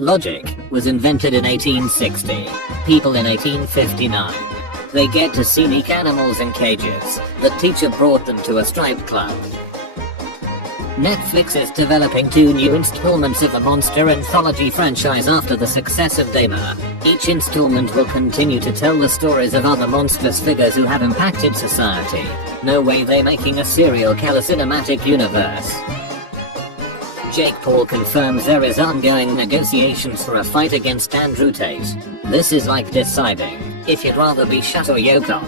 Logic was invented in 1860. People in 1859. They get to see unique animals in cages. The teacher brought them to a striped club. Netflix is developing 2 new installments of the Monster Anthology franchise after the success of Daima. Each installment will continue to tell the stories of other monstrous figures who have impacted society. No way they making a serial killer cinematic universe. Jake Paul confirms there is ongoing negotiations for a fight against Andrew Tate. This is like deciding if you'd rather be shut or Yoko.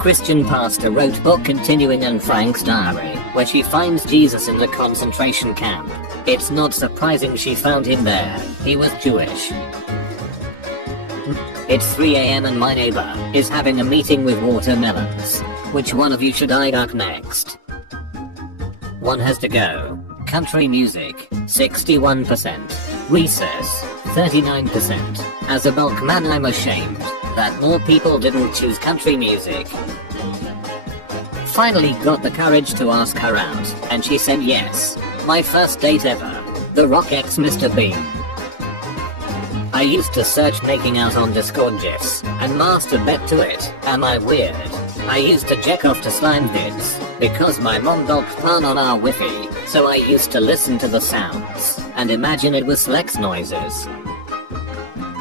Christian pastor wrote book continuing Anne Frank's diary, where she finds Jesus in the concentration camp. It's not surprising she found him there. He was Jewish. It's 3 AM and my neighbor is having a meeting with watermelons. Which one of you should I duck next? One has to go. Country music, 61%. Recess, 39%. As a bulk man, I'm ashamed that more people didn't choose country music. Finally got the courage to ask her out, and she said yes. My first date ever. The Rock X Mr. Bean. I used to search making out on Discord gifs, and masturbate to it. Am I weird? I used to jack off to slime vids, because my mom docked pan on our Wi-Fi, so I used to listen to the sounds, and imagine it was Lex noises.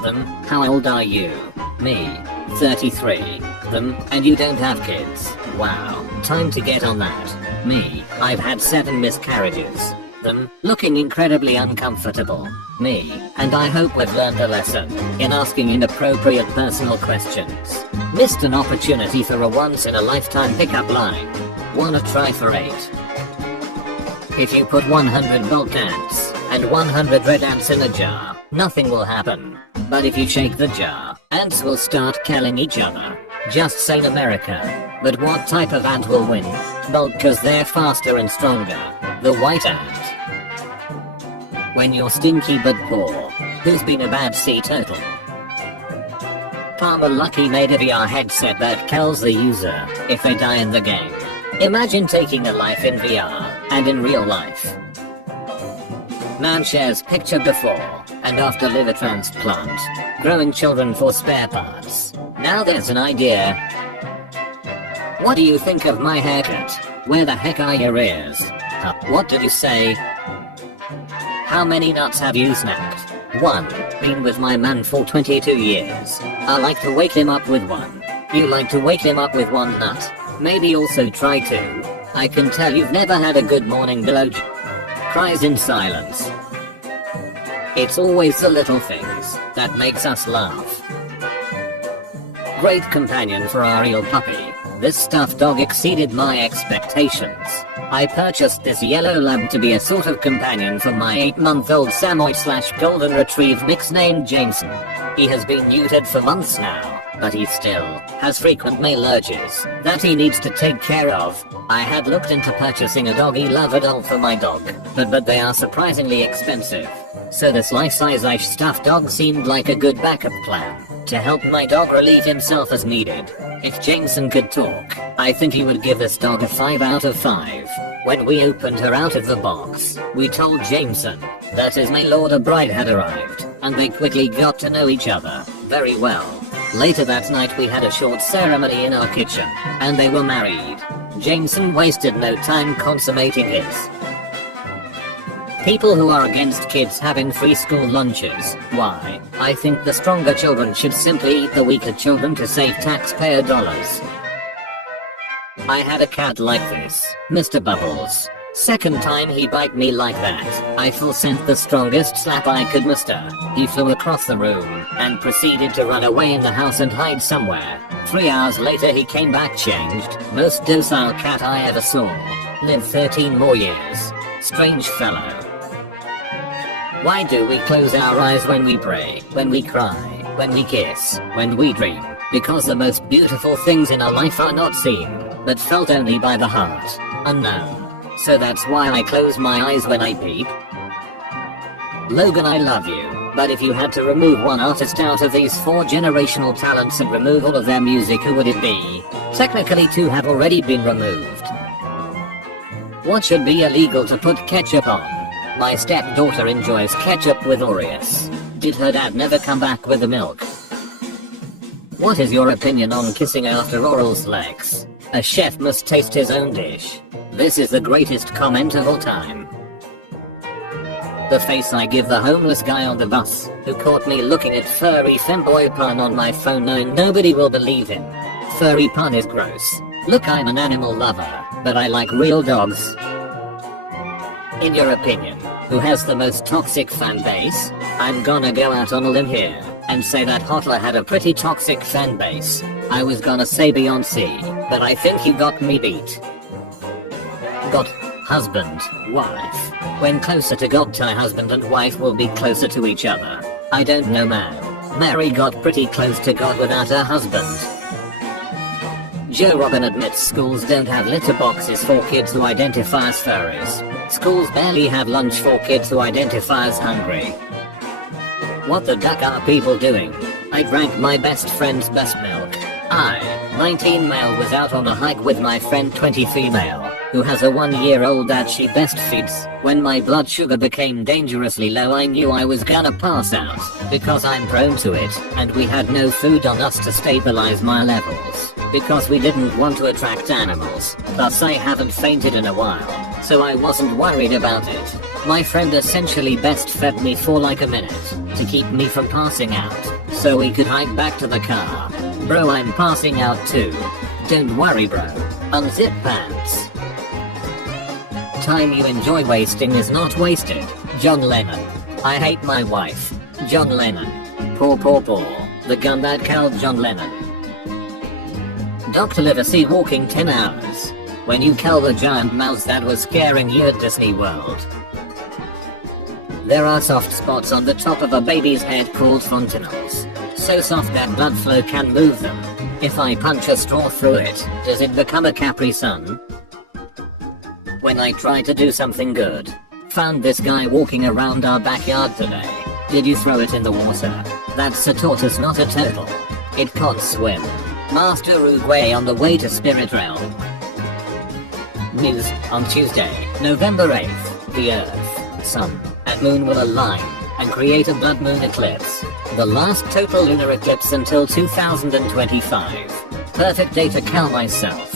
Them, how old are you? Me, 33. Them, and you don't have kids. Wow, time to get on that. Me, I've had 7 miscarriages. Them, looking incredibly uncomfortable. Me, and I hope we've learned a lesson in asking inappropriate personal questions. Missed an opportunity for a once-in-a-lifetime pickup line. Wanna try for 8? If you put 100 bulk ants and 100 red ants in a jar, nothing will happen. But if you shake the jar, ants will start killing each other. Just saying America. But what type of ant will win? Bulk, cause they're faster and stronger. The white ant. When you're stinky but poor, who's been a bad sea turtle? Palmer Luckey made a VR headset that kills the user if they die in the game. Imagine taking a life in VR and in real life. Man shares picture before and after liver transplant. Growing children for spare parts. Now there's an idea. What do you think of my haircut? Where the heck are your ears? Huh, what did you say? How many nuts have you snapped? 1. Been with my man for 22 years. I like to wake him up with 1. You like to wake him up with 1 nut. Maybe also try 2. I can tell you've never had a good morning below. Cries in silence. It's always the little things that makes us laugh. Great companion for our real puppy. This stuffed dog exceeded my expectations. I purchased this yellow lab to be a sort of companion for my 8-month-old Samoyed/Golden Retrieve mix named Jameson. He has been neutered for months now, but he still has frequent male urges that he needs to take care of. I had looked into purchasing a doggy lover doll for my dog, but they are surprisingly expensive. So this life-size-ish stuffed dog seemed like a good backup plan to help my dog relieve himself as needed. If Jameson could talk, I think he would give this dog a 5 out of 5. When we opened her out of the box, we told Jameson that his mail order bride had arrived, and they quickly got to know each other very well. Later that night we had a short ceremony in our kitchen, and they were married. Jameson wasted no time consummating his. People who are against kids having free school lunches, why? I think the stronger children should simply eat the weaker children to save taxpayer dollars. I had a cat like this, Mr. Bubbles. Second time he bite me like that, I full sent the strongest slap I could muster. He flew across the room, and proceeded to run away in the house and hide somewhere. 3 hours later he came back changed, most docile cat I ever saw. Lived 13 more years. Strange fellow. Why do we close our eyes when we pray, when we cry, when we kiss, when we dream? Because the most beautiful things in our life are not seen, but felt only by the heart. Unknown. So that's why I close my eyes when I peep. Logan, I love you, but if you had to remove one artist out of these 4 generational talents and remove all of their music, who would it be? Technically 2 have already been removed. What should be illegal to put ketchup on? My stepdaughter enjoys ketchup with Oreos. Did her dad never come back with the milk? What is your opinion on kissing after oral sex? A chef must taste his own dish. This is the greatest comment of all time. The face I give the homeless guy on the bus, who caught me looking at furry femboy pun on my phone knowing nobody will believe him. Furry pun is gross. Look, I'm an animal lover, but I like real dogs. In your opinion, who has the most toxic fan base? I'm gonna go out on a limb here, and say that Hotler had a pretty toxic fan base. I was gonna say Beyonce, but I think you got me beat. Got husband, wife. When closer to God, tie husband and wife will be closer to each other. I don't know, man. Mary got pretty close to God without her husband. Joe Rogan admits schools don't have litter boxes for kids who identify as furries. Schools barely have lunch for kids who identify as hungry. What the duck are people doing? I drank my best friend's best milk. I, 19 male, was out on a hike with my friend 20 female, who has a 1-year-old that she breastfeeds. When my blood sugar became dangerously low, I knew I was gonna pass out, because I'm prone to it, and we had no food on us to stabilize my levels, because we didn't want to attract animals. Plus I haven't fainted in a while, so I wasn't worried about it. My friend essentially best fed me for like a minute, to keep me from passing out, so we could hike back to the car. Bro, I'm passing out too. Don't worry, bro. Unzip pants. Time you enjoy wasting is not wasted. John Lennon. I hate my wife. John Lennon. Poor. The gun that killed John Lennon. Dr. Livesey walking 10 hours. When you kill the giant mouse that was scaring you at Disney World. There are soft spots on the top of a baby's head called fontanelles. So soft that blood flow can move them. If I punch a straw through it, does it become a Capri Sun? When I try to do something good. Found this guy walking around our backyard today. Did you throw it in the water? That's a tortoise, not a turtle. It can't swim. Master Uruguay on the way to Spirit Realm. News on Tuesday, November 8th. The Earth, Sun, and Moon will align and create a blood moon eclipse. The last total lunar eclipse until 2025. Perfect day to kill myself.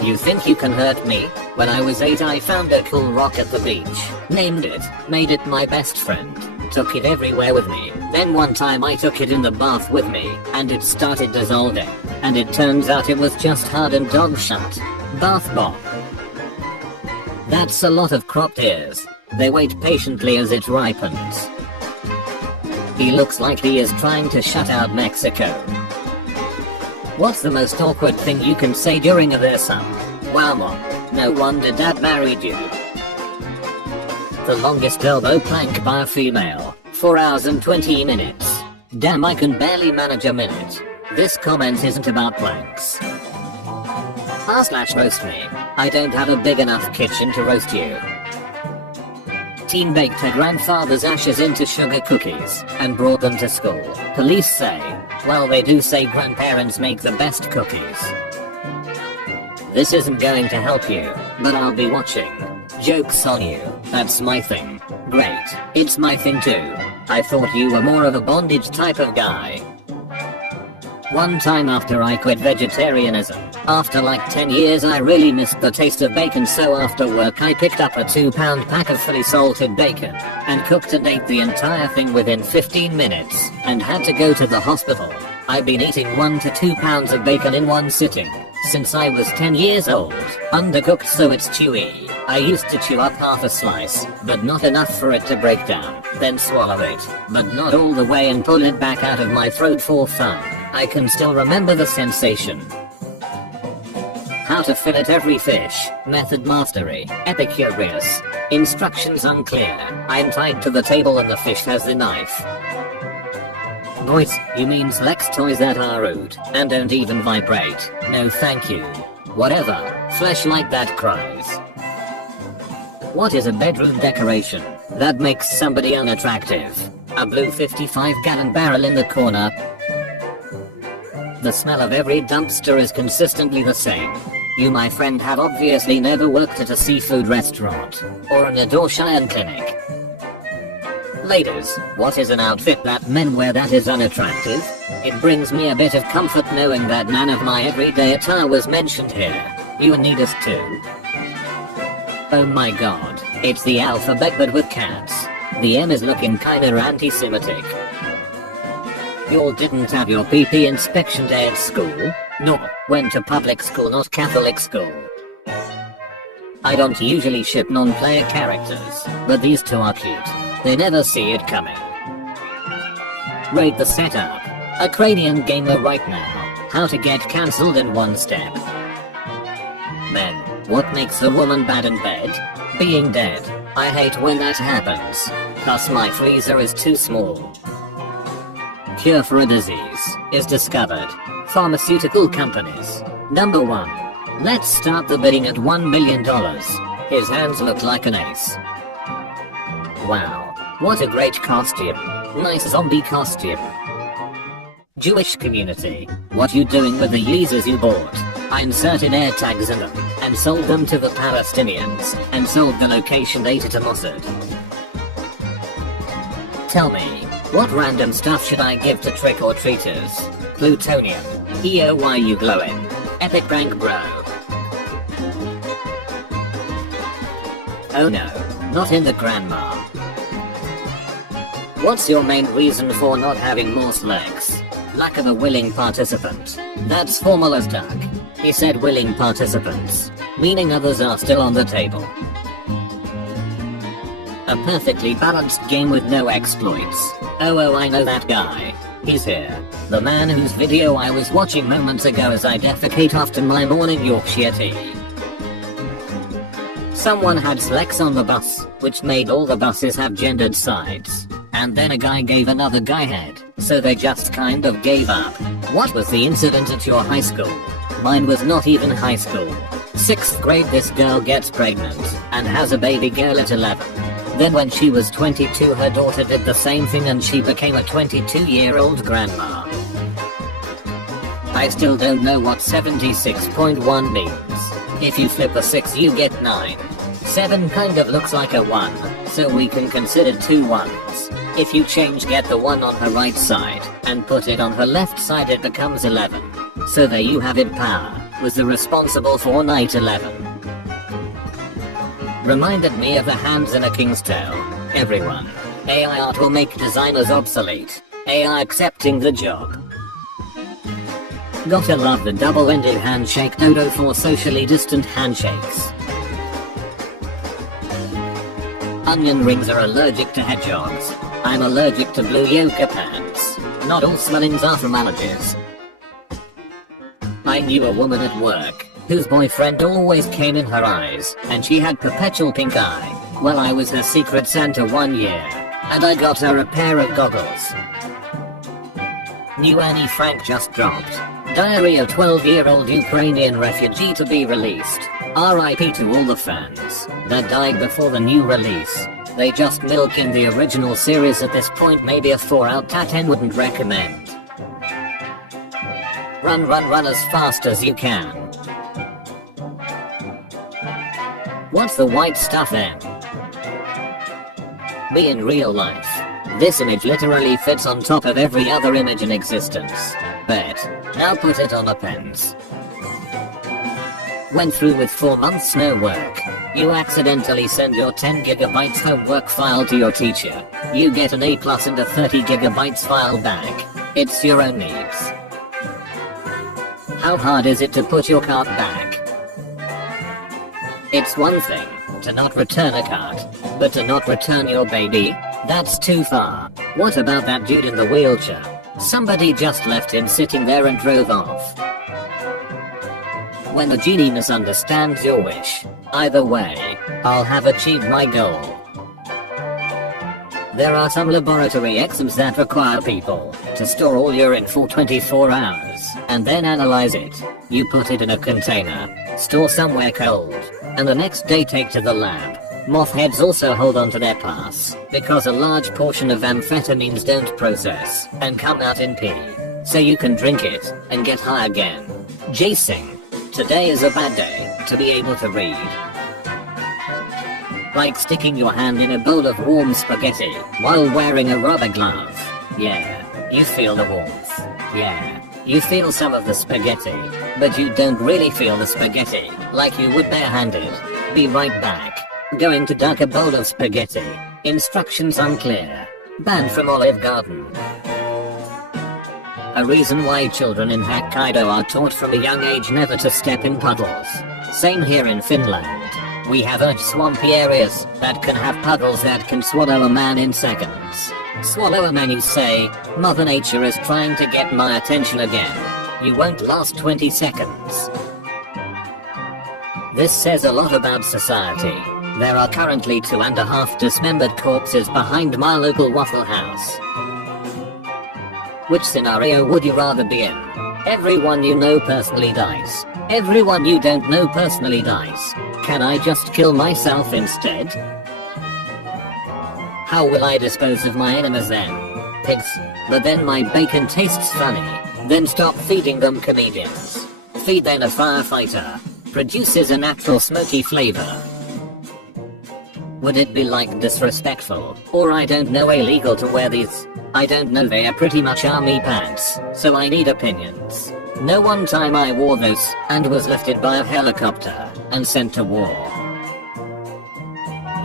You think you can hurt me? When I was 8 I found a cool rock at the beach. Named it, made it my best friend. Took it everywhere with me. Then one time I took it in the bath with me, and it started dissolving. And it turns out it was just hardened dog shit. Bath bomb. That's a lot of cropped ears. They wait patiently as it ripens. He looks like he is trying to shut out Mexico. What's the most awkward thing you can say during a their son? Wow, mom. No wonder dad married you. The longest elbow plank by a female. 4 hours and 20 minutes. Damn, I can barely manage a minute. This comment isn't about planks. /roast me. I don't have a big enough kitchen to roast you. Teen baked her grandfather's ashes into sugar cookies and brought them to school. Police say, well, they do say grandparents make the best cookies. This isn't going to help you, but I'll be watching. Joke's on you, that's my thing. Great, it's my thing too. I thought you were more of a bondage type of guy. One time after I quit vegetarianism, after like 10 years I really missed the taste of bacon, so after work I picked up a 2-pound pack of fully salted bacon, and cooked and ate the entire thing within 15 minutes, and had to go to the hospital. I've been eating 1 to 2 pounds of bacon in one sitting, since I was 10 years old, undercooked so it's chewy. I used to chew up half a slice, but not enough for it to break down, then swallow it, but not all the way and pull it back out of my throat for fun. I can still remember the sensation. How to fillet every fish, method mastery, Epicurious. Instructions unclear, I'm tied to the table and the fish has the knife. Boys, you mean Lex toys that are rude, and don't even vibrate, no thank you. Whatever, flesh like that cries. What is a bedroom decoration that makes somebody unattractive? A blue 55-gallon barrel in the corner. The smell of every dumpster is consistently the same. You, my friend, have obviously never worked at a seafood restaurant or an abortion clinic. Ladies, what is an outfit that men wear that is unattractive? It brings me a bit of comfort knowing that none of my everyday attire was mentioned here. You need us too. Oh my god, it's the alphabet but with cats. The M is looking kinda anti-Semitic. Y'all didn't have your PP inspection day at school? No, went to public school, not Catholic school. I don't usually ship non-player characters, but these two are cute. They never see it coming. Rate the setup. A Cranian gamer right now. How to get cancelled in one step. Men, what makes a woman bad in bed? Being dead. I hate when that happens. Plus my freezer is too small. Cure for a disease is discovered. Pharmaceutical companies. Number 1. Let's start the bidding at $1 million. His hands look like an ace. Wow, what a great costume. Nice zombie costume. Jewish community, what you doing with the Yeezys you bought? I inserted air tags in them, and sold them to the Palestinians, and sold the location data to Mossad. Tell me, what random stuff should I give to trick-or-treaters? Plutonium. EO, why you glowing? Epic prank bro. Oh no, not in the grandma. What's your main reason for not having more legs? Lack of a willing participant. That's formal as duck. He said willing participants, meaning others are still on the table. A perfectly balanced game with no exploits. Oh, I know that guy. He's here. The man whose video I was watching moments ago as I defecate after my morning Yorkshire tea. Someone had Slex on the bus, which made all the buses have gendered sides. And then a guy gave another guy head, so they just kind of gave up. What was the incident at your high school? Mine was not even high school. 6th grade, this girl gets pregnant, and has a baby girl at 11. Then when she was 22, her daughter did the same thing and she became a 22-year-old grandma. I still don't know what 76.1 means. If you flip a 6 you get 9. 7 kind of looks like a 1, so we can consider 2 1s. If you get the 1 on her right side, and put it on her left side it becomes 11. So there you have it, power was the responsible for night 11. Reminded me of the hands in a king's tale. Everyone. AI art will make designers obsolete. AI accepting the job. Gotta love the double-ended handshake dodo for socially distant handshakes. Onion rings are allergic to hedgehogs. I'm allergic to blue yoga pants. Not all smellings are from allergies. I knew a woman at work whose boyfriend always came in her eyes, and she had perpetual pink eye. Well, I was her secret Santa one year, and I got her a pair of goggles. New Annie Frank just dropped. Diary of 12-year-old Ukrainian refugee to be released. RIP to all the fans that died before the new release. They just milking the original series at this point. Maybe a 4 out of 10 wouldn't recommend. Run as fast as you can. What's the white stuff then? Me in real life. This image literally fits on top of every other image in existence. Bet. Now put it on a pens. Went through with 4 months no work. You accidentally send your 10 GB homework file to your teacher. You get an A+ and a 30 GB file back. It's your own needs. How hard is it to put your cart back? It's one thing to not return a cart, but to not return your baby? That's too far. What about that dude in the wheelchair? Somebody just left him sitting there and drove off. When the genie misunderstands your wish, either way, I'll have achieved my goal. There are some laboratory exams that require people to store all urine for 24 hours, and then analyze it. You put it in a container, store somewhere cold, and the next day take to the lab. Moth heads also hold on to their pass, because a large portion of amphetamines don't process, and come out in pee. So you can drink it, and get high again. J-Sing. Today is a bad day to be able to read. Like sticking your hand in a bowl of warm spaghetti while wearing a rubber glove. Yeah, you feel the warmth. Yeah, you feel some of the spaghetti, but you don't really feel the spaghetti like you would barehanded. Be right back. Going to duck a bowl of spaghetti. Instructions unclear. Banned from Olive Garden. A reason why children in Hokkaido are taught from a young age never to step in puddles. Same here in Finland. We have earth swampy areas that can have puddles that can swallow a man in seconds. Swallow a man, you say? Mother Nature is trying to get my attention again. You won't last 20 seconds. This says a lot about society. There are currently 2.5 dismembered corpses behind my local Waffle House. Which scenario would you rather be in? Everyone you know personally dies. Everyone you don't know personally dies. Can I just kill myself instead? How will I dispose of my enemies then? Pigs. But then my bacon tastes funny. Then stop feeding them, comedians. Feed them a firefighter. Produces a natural smoky flavor. Would it be like disrespectful, or I don't know, illegal to wear these? I don't know, they are pretty much army pants, so I need opinions. No, one time I wore those, and was lifted by a helicopter, and sent to war.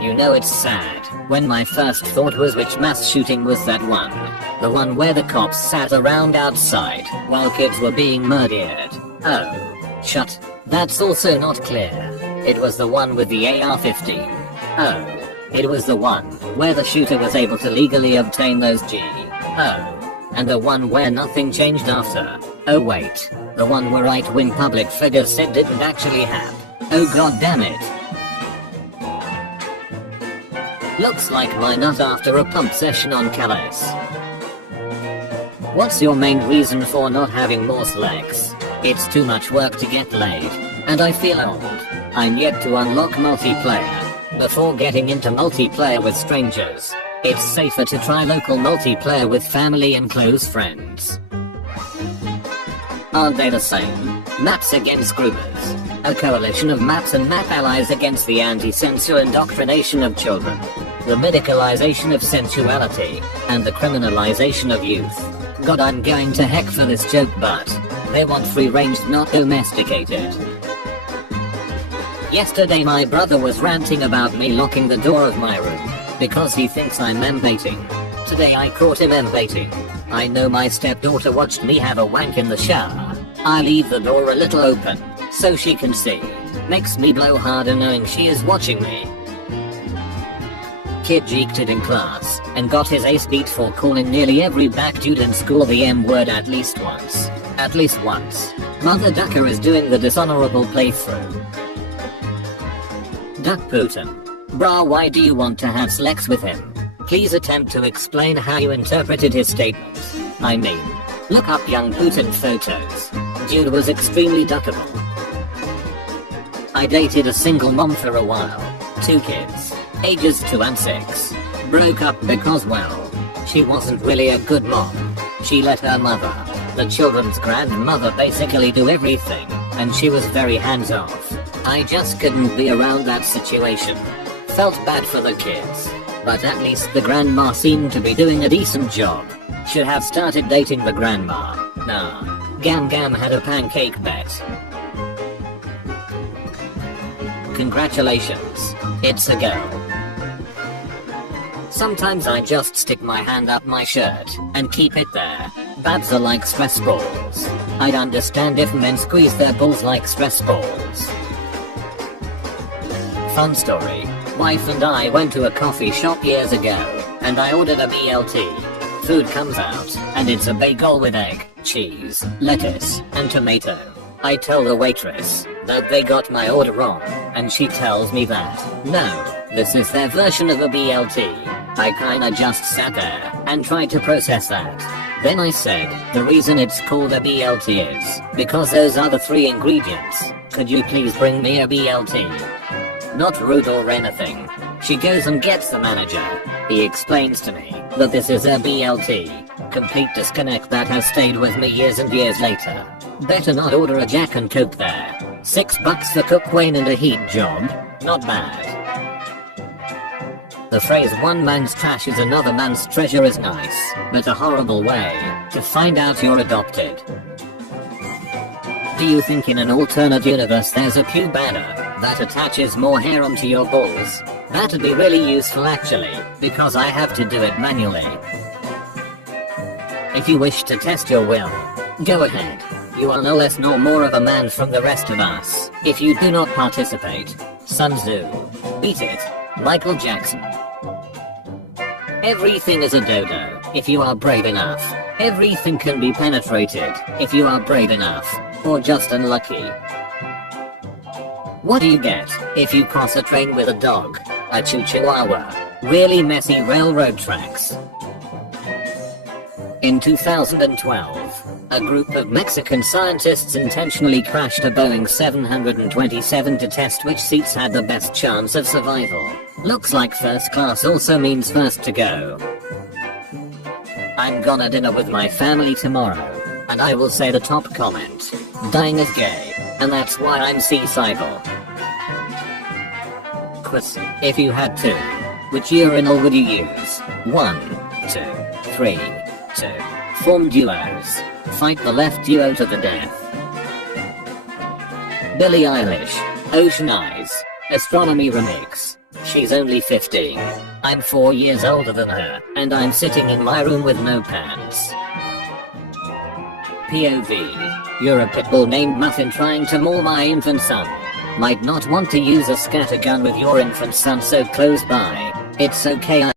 You know it's sad, when my first thought was which mass shooting was that one? The one where the cops sat around outside, while kids were being murdered. Oh. Shut. That's also not clear. It was the one with the AR-15. Oh. It was the one where the shooter was able to legally obtain those G. Oh. And the one where nothing changed after. Oh wait. The one where right-wing public figures said didn't actually happen. Oh god damn it. Looks like my nut after a pump session on Callus. What's your main reason for not having more sex? It's too much work to get laid, and I feel old. I'm yet to unlock multiplayer. Before getting into multiplayer with strangers, it's safer to try local multiplayer with family and close friends. Aren't they the same? Maps against groomers. A coalition of maps and map allies against the anti-censor indoctrination of children. The medicalization of sensuality, and the criminalization of youth. God, I'm going to heck for this joke, but they want free-range, not domesticated. Yesterday my brother was ranting about me locking the door of my room, because he thinks I'm embaiting. Today I caught him embaiting. I know my stepdaughter watched me have a wank in the shower. I leave the door a little open, so she can see. Makes me blow harder knowing she is watching me. Kid jeeked it in class, and got his ace beat for calling nearly every black dude in school the M word at least once. At least once. Mother Ducker is doing the dishonorable playthrough. Duck Putin. Brah, why do you want to have sex with him? Please attempt to explain how you interpreted his statement. I mean, look up young Putin photos. Dude was extremely duckable. I dated a single mom for a while. 2 kids, ages 2 and 6. Broke up because, well, she wasn't really a good mom. She let her mother, the children's grandmother, basically do everything, and she was very hands-off. I just couldn't be around that situation. Felt bad for the kids. But at least the grandma seemed to be doing a decent job. Should have started dating the grandma. Nah. Gam Gam had a pancake bet. Congratulations. It's a girl. Sometimes I just stick my hand up my shirt and keep it there. Babs are like stress balls. I'd understand if men squeeze their balls like stress balls. Fun story. Wife and I went to a coffee shop years ago, and I ordered a BLT. Food comes out, and it's a bagel with egg, cheese, lettuce, and tomato. I tell the waitress that they got my order wrong, and she tells me that, no, this is their version of a BLT. I kinda just sat there and tried to process that. Then I said, the reason it's called a BLT is because those are the 3 ingredients. Could you please bring me a BLT? Not rude or anything. She goes and gets the manager. He explains to me that this is a BLT. Complete disconnect that has stayed with me years and years later. Better not order a Jack and Coke there. $6 for cook Wayne and a heat job, not bad. The phrase one man's trash is another man's treasure is nice, but a horrible way to find out you're adopted. Do you think in an alternate universe there's a Cubana that attaches more hair onto your balls? That'd be really useful actually, because I have to do it manually. If you wish to test your will, go ahead. You are no less nor more of a man from the rest of us. If you do not participate, Sun Tzu. Beat it, Michael Jackson. Everything is a dodo, if you are brave enough. Everything can be penetrated, if you are brave enough, or just unlucky. What do you get if you cross a train with a dog? A chihuahua. Really messy railroad tracks. In 2012, a group of Mexican scientists intentionally crashed a Boeing 727 to test which seats had the best chance of survival. Looks like first class also means first to go. I'm gonna dinner with my family tomorrow, and I will say the top comment. Dying is gay, and that's why I'm C-Cycle. Quiz. If you had to, which urinal would you use? 1, 2, 3, 2. Form duos. Fight the left duo to the death. Billie Eilish, Ocean Eyes, Astronomy Remix. She's only 15. I'm 4 years older than her, and I'm sitting in my room with no pants. POV. You're a pitbull named Muffin trying to maul my infant son. Might not want to use a scattergun with your infant son so close by. It's okay.